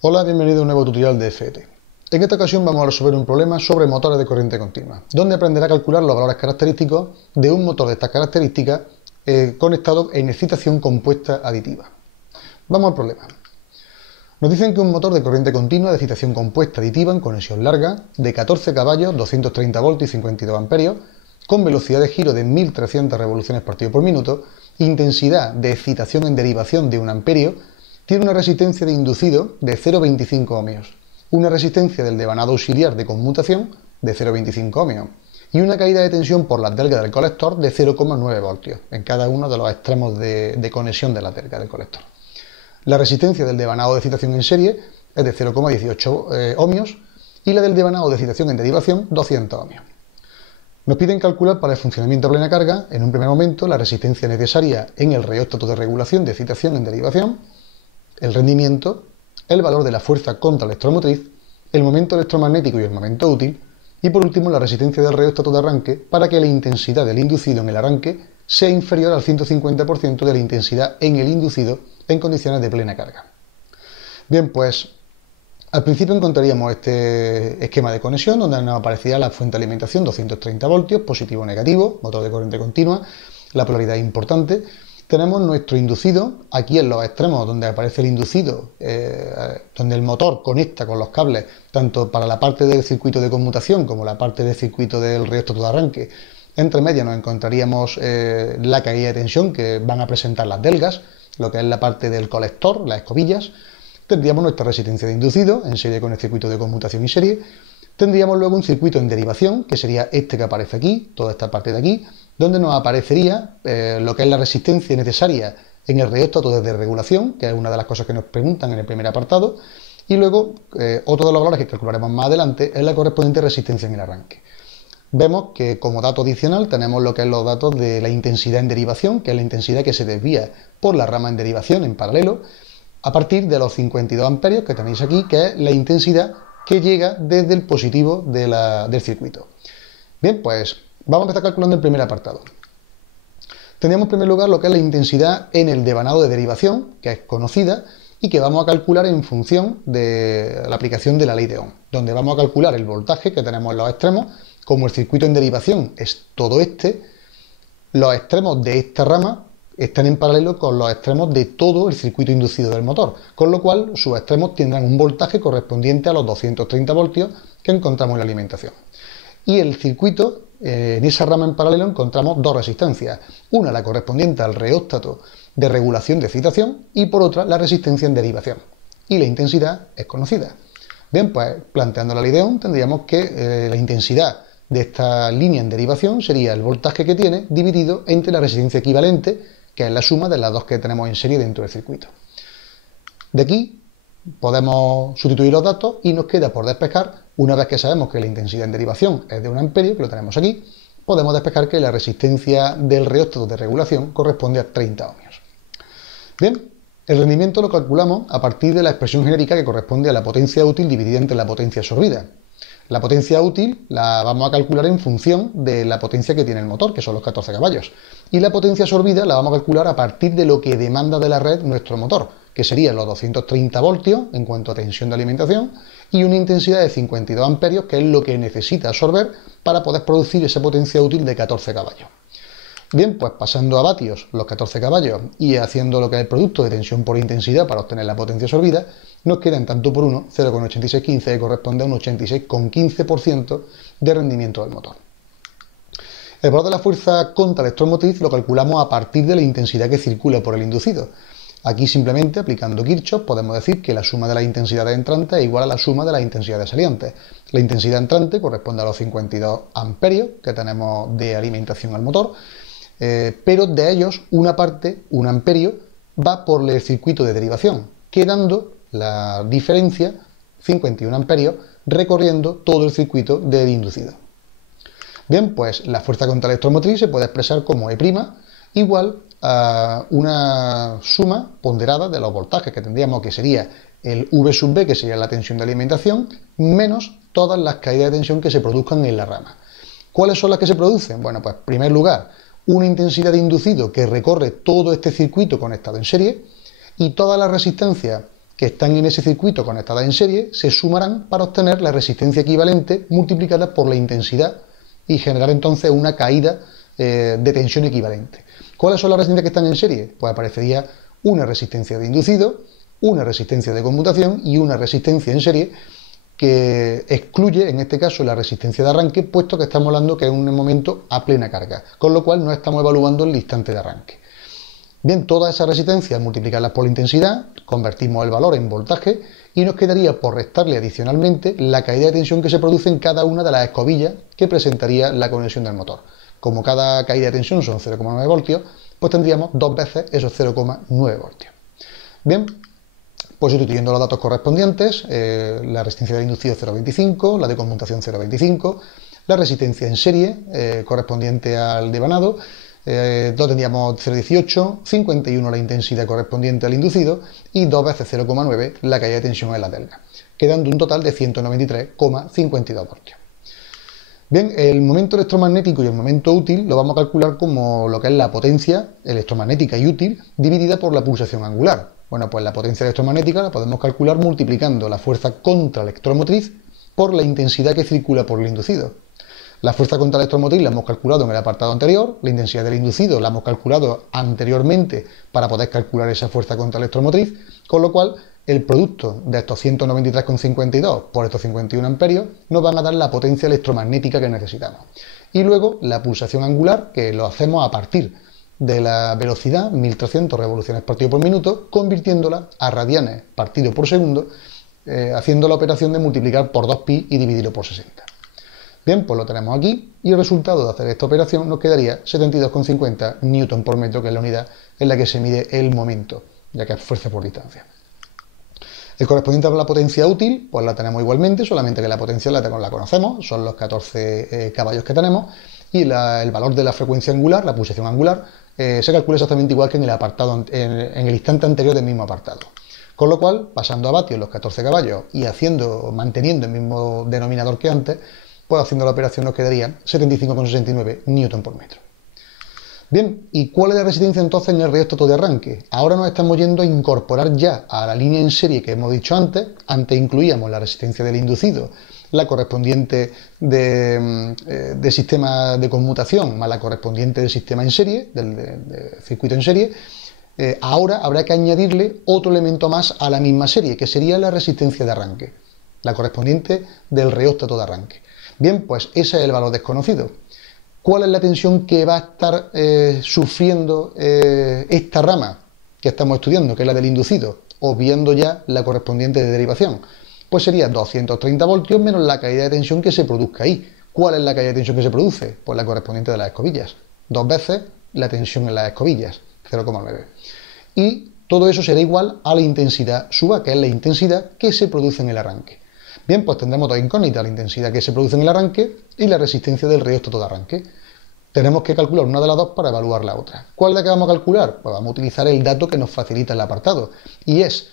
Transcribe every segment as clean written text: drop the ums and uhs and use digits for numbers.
Hola, bienvenido a un nuevo tutorial de FET. En esta ocasión vamos a resolver un problema sobre motores de corriente continua, donde aprenderá a calcular los valores característicos de un motor de estas características conectado en excitación compuesta aditiva. Vamos al problema. Nos dicen que un motor de corriente continua de excitación compuesta aditiva en conexión larga, de 14 caballos, 230 voltios y 52 amperios, con velocidad de giro de 1300 revoluciones por minuto, intensidad de excitación en derivación de 1 amperio, tiene una resistencia de inducido de 0,25 ohmios, una resistencia del devanado auxiliar de conmutación de 0,25 ohmios y una caída de tensión por las delgas del colector de 0,9 voltios en cada uno de los extremos de conexión de las delgas del colector. La resistencia del devanado de excitación en serie es de 0,18 ohmios y la del devanado de excitación en derivación 200 ohmios. Nos piden calcular para el funcionamiento a plena carga, en un primer momento, la resistencia necesaria en el reóstato de regulación de excitación en derivación, el rendimiento, el valor de la fuerza contraelectromotriz, el momento electromagnético y el momento útil, y por último la resistencia del reóstato de arranque para que la intensidad del inducido en el arranque sea inferior al 150% de la intensidad en el inducido en condiciones de plena carga. Bien, pues al principio encontraríamos este esquema de conexión donde nos aparecería la fuente de alimentación 230 voltios, positivo o negativo, motor de corriente continua, la polaridad es importante. Tenemos nuestro inducido, aquí en los extremos donde aparece el inducido, donde el motor conecta con los cables, tanto para la parte del circuito de conmutación como la parte del circuito del reóstato de arranque. Entre medias nos encontraríamos la caída de tensión que van a presentar las delgas, lo que es la parte del colector, las escobillas. Tendríamos nuestra resistencia de inducido en serie con el circuito de conmutación y serie. Tendríamos luego un circuito en derivación, que sería este que aparece aquí, toda esta parte de aquí, donde nos aparecería lo que es la resistencia necesaria en el reóstato de regulación, que es una de las cosas que nos preguntan en el primer apartado, y luego otro de los valores que calcularemos más adelante es la correspondiente resistencia en el arranque. Vemos que como dato adicional tenemos lo que es los datos de la intensidad en derivación, que es la intensidad que se desvía por la rama en derivación en paralelo, a partir de los 52 amperios que tenéis aquí, que es la intensidad que llega desde el positivo del circuito. Bien, pues vamos a empezar calculando el primer apartado. Tendríamos en primer lugar lo que es la intensidad en el devanado de derivación, que es conocida, y que vamos a calcular en función de la aplicación de la ley de Ohm, donde vamos a calcular el voltaje que tenemos en los extremos. Como el circuito en derivación es todo este, los extremos de esta rama están en paralelo con los extremos de todo el circuito inducido del motor, con lo cual sus extremos tendrán un voltaje correspondiente a los 230 voltios que encontramos en la alimentación. Y el circuito, en esa rama en paralelo encontramos dos resistencias, una la correspondiente al reóstato de regulación de excitación y por otra la resistencia en derivación. Y la intensidad es conocida. Bien, pues planteando la ley de Ohm tendríamos que la intensidad de esta línea en derivación sería el voltaje que tiene dividido entre la resistencia equivalente, que es la suma de las dos que tenemos en serie dentro del circuito. De aquí podemos sustituir los datos y nos queda por despejar, una vez que sabemos que la intensidad en derivación es de 1 amperio, que lo tenemos aquí, podemos despejar que la resistencia del reóstato de regulación corresponde a 30 ohmios. Bien, el rendimiento lo calculamos a partir de la expresión genérica que corresponde a la potencia útil dividida entre la potencia absorbida. La potencia útil la vamos a calcular en función de la potencia que tiene el motor, que son los 14 caballos. Y la potencia absorbida la vamos a calcular a partir de lo que demanda de la red nuestro motor, que serían los 230 voltios en cuanto a tensión de alimentación y una intensidad de 52 amperios, que es lo que necesita absorber para poder producir esa potencia útil de 14 caballos. Bien, pues pasando a vatios los 14 caballos y haciendo lo que es el producto de tensión por intensidad para obtener la potencia absorbida, nos quedan tanto por 1, 0,8615, que corresponde a un 86,15% de rendimiento del motor. El valor de la fuerza contraelectromotriz lo calculamos a partir de la intensidad que circula por el inducido. Aquí simplemente aplicando Kirchhoff podemos decir que la suma de las intensidades entrantes es igual a la suma de las intensidades salientes. La intensidad entrante corresponde a los 52 amperios que tenemos de alimentación al motor, pero de ellos una parte, 1 amperio, va por el circuito de derivación, quedando la diferencia, 51 amperios, recorriendo todo el circuito del inducido. Bien, pues la fuerza contraelectromotriz se puede expresar como E' igual a una suma ponderada de los voltajes que tendríamos, que sería el V sub B, que sería la tensión de alimentación, menos todas las caídas de tensión que se produzcan en la rama. ¿Cuáles son las que se producen? Bueno, pues en primer lugar, una intensidad de inducido que recorre todo este circuito conectado en serie y toda la resistencia que están en ese circuito conectadas en serie se sumarán para obtener la resistencia equivalente multiplicada por la intensidad y generar entonces una caída de tensión equivalente. ¿Cuáles son las resistencias que están en serie? Pues aparecería una resistencia de inducido, una resistencia de conmutación y una resistencia en serie que excluye, en este caso, la resistencia de arranque, puesto que estamos hablando que es un momento a plena carga, con lo cual no estamos evaluando el instante de arranque. Bien, todas esas resistencias multiplicarlas por la intensidad, convertimos el valor en voltaje y nos quedaría por restarle adicionalmente la caída de tensión que se produce en cada una de las escobillas que presentaría la conexión del motor. Como cada caída de tensión son 0,9 voltios, pues tendríamos dos veces esos 0,9 voltios. Bien, pues sustituyendo los datos correspondientes, la resistencia de inducido 0,25, la de conmutación 0,25, la resistencia en serie correspondiente al devanado, tendríamos 0,18, 51 la intensidad correspondiente al inducido y 2 veces 0,9 la caída de tensión en la delga, quedando un total de 193,52 voltios. Bien, el momento electromagnético y el momento útil lo vamos a calcular como lo que es la potencia electromagnética y útil dividida por la pulsación angular. Bueno, pues la potencia electromagnética la podemos calcular multiplicando la fuerza contraelectromotriz por la intensidad que circula por el inducido. La fuerza contraelectromotriz la hemos calculado en el apartado anterior, la intensidad del inducido la hemos calculado anteriormente para poder calcular esa fuerza contraelectromotriz, con lo cual el producto de estos 193,52 por estos 51 amperios nos van a dar la potencia electromagnética que necesitamos. Y luego la pulsación angular, que lo hacemos a partir de la velocidad, 1300 revoluciones partido por minuto, convirtiéndola a radianes partido por segundo, haciendo la operación de multiplicar por 2pi y dividirlo por 60. Bien, pues lo tenemos aquí y el resultado de hacer esta operación nos quedaría 72,50 newton por metro, que es la unidad en la que se mide el momento, ya que es fuerza por distancia. El correspondiente a la potencia útil, pues la tenemos igualmente, solamente que la potencia la conocemos, son los 14 caballos que tenemos, y el valor de la frecuencia angular, la pulsación angular, se calcula exactamente igual que en el apartado, en el instante anterior del mismo apartado. Con lo cual, pasando a vatios los 14 caballos y manteniendo el mismo denominador que antes, pues haciendo la operación nos quedaría 75,69 newton por metro. Bien, ¿y cuál es la resistencia entonces en el reóstato de arranque? Ahora nos estamos yendo a incorporar ya a la línea en serie que hemos dicho antes. Antes incluíamos la resistencia del inducido, la correspondiente de sistema de conmutación, más la correspondiente del sistema en serie, del circuito en serie. Ahora habrá que añadirle otro elemento más a la misma serie, que sería la resistencia de arranque, la correspondiente del reóstato de arranque. Bien, pues ese es el valor desconocido. ¿Cuál es la tensión que va a estar sufriendo esta rama que estamos estudiando, que es la del inducido, obviando ya la correspondiente de derivación? Pues sería 230 voltios menos la caída de tensión que se produzca ahí. ¿Cuál es la caída de tensión que se produce? Pues la correspondiente de las escobillas. 2 veces la tensión en las escobillas, 0,9. Y todo eso será igual a la intensidad suba, que es la intensidad que se produce en el arranque. Bien, pues tendremos dos incógnitas, la intensidad que se produce en el arranque y la resistencia del reóstato de arranque. Tenemos que calcular una de las dos para evaluar la otra. ¿Cuál es la que vamos a calcular? Pues vamos a utilizar el dato que nos facilita el apartado, y es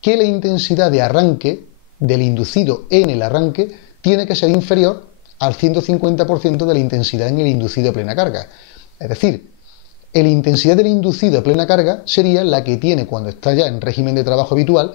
que la intensidad de arranque del inducido en el arranque tiene que ser inferior al 150% de la intensidad en el inducido a plena carga. Es decir, la intensidad del inducido a plena carga sería la que tiene cuando está ya en régimen de trabajo habitual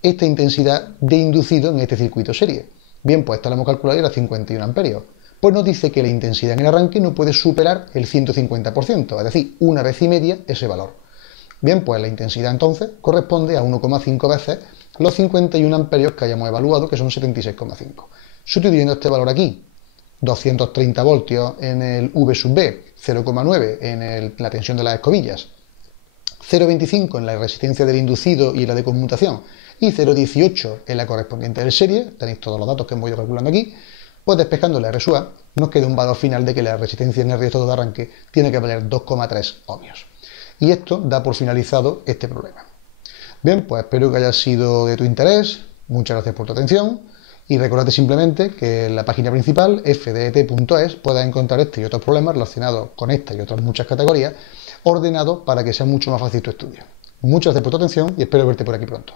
esta intensidad de inducido en este circuito serie. Bien, pues esta la hemos calculado y era 51 amperios. Pues nos dice que la intensidad en el arranque no puede superar el 150%, es decir, una vez y media ese valor. Bien, pues la intensidad entonces corresponde a 1,5 veces los 51 amperios que hayamos evaluado, que son 76,5. Sustituyendo este valor aquí, 230 voltios en el V sub B, 0,9 en la tensión de las escobillas, 0,25 en la resistencia del inducido y la de conmutación, y 0,18 en la correspondiente del serie, tenéis todos los datos que hemos ido calculando aquí, pues despejando la R sub A, nos queda un valor final de que la resistencia en el reóstato de arranque tiene que valer 2,3 ohmios. Y esto da por finalizado este problema. Bien, pues espero que haya sido de tu interés, muchas gracias por tu atención, y recordad simplemente que en la página principal, fdet.es, puedes encontrar este y otros problemas relacionados con esta y otras muchas categorías, ordenados para que sea mucho más fácil tu estudio. Muchas gracias por tu atención y espero verte por aquí pronto.